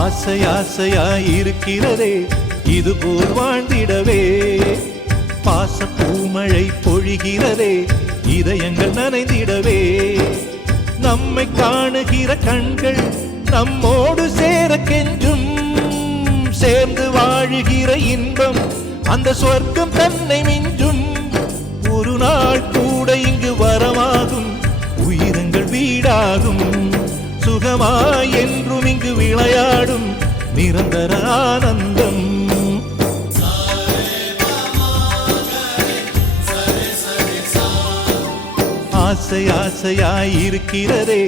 ஆசை ஆசையாயிருக்கிறதே இதுபோல் வாழ்ந்திடவே, பாச பூமழை பொழிகிறதே இதயங்கள் நனைந்திடவே, நம்மை காணுகிற கண்கள் நம்மோடு சேர கெஞ்சும், சேர்ந்து வாழுகிற இன்பம் அந்த சொர்க்கம் தன்னை மிஞ்சும், ஒரு நாள் கூட இங்கு வரமாகும் உயிரங்கள் வீடாகும், சுகமாய் என்றும் இங்கு விளையாடும் நிரந்தர ஆனந்தம். ஆசை ஆசையாயிருக்கிறதே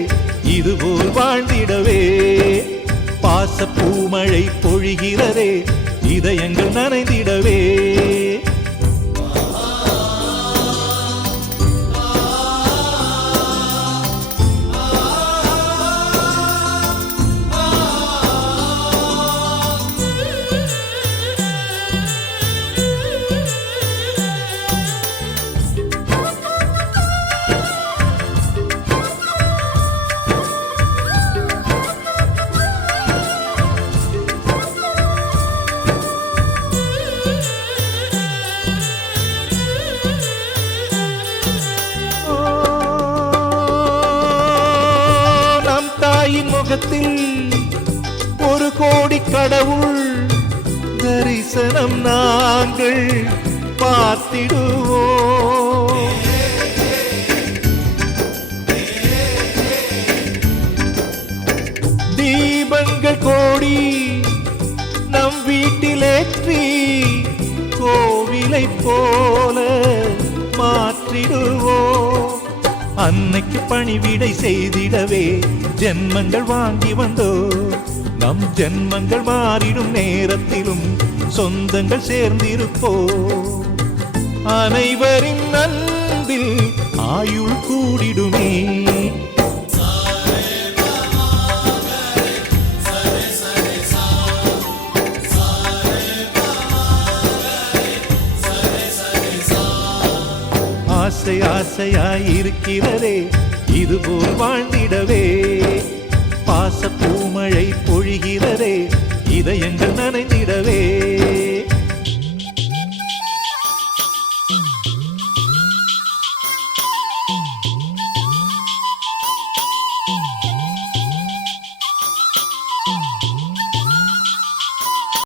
இதுபோல் வாழ்ந்திடவே, பாச பூமழை பொழிகிறதே இதயங்கள் நனைந்திடவே. முகத்தில் ஒரு கோடி கடவுள் தரிசனம் நாங்கள் பார்த்திடுவோம், தீபங்கள் கோடி நம் வீட்டிலேற்றி கோவிலை போல மாற்றிடுவோம், அன்னைக்கு பணிவிடை செய்திடவே ஜென்மங்கள் வாங்கி வந்தோ, நம் ஜென்மங்கள் மாறிடும் நேரத்திலும் சொந்தங்கள் சேர்ந்திருப்போ, அனைவரின் அன்பில் ஆயுள் கூடிடுமே. ஆசை ஆசையாயிருக்கிறதே இதுபோல் வாழ்ந்திடவே, பாச பூமழை பொழிகிறதே இதயங்கள் நனைந்து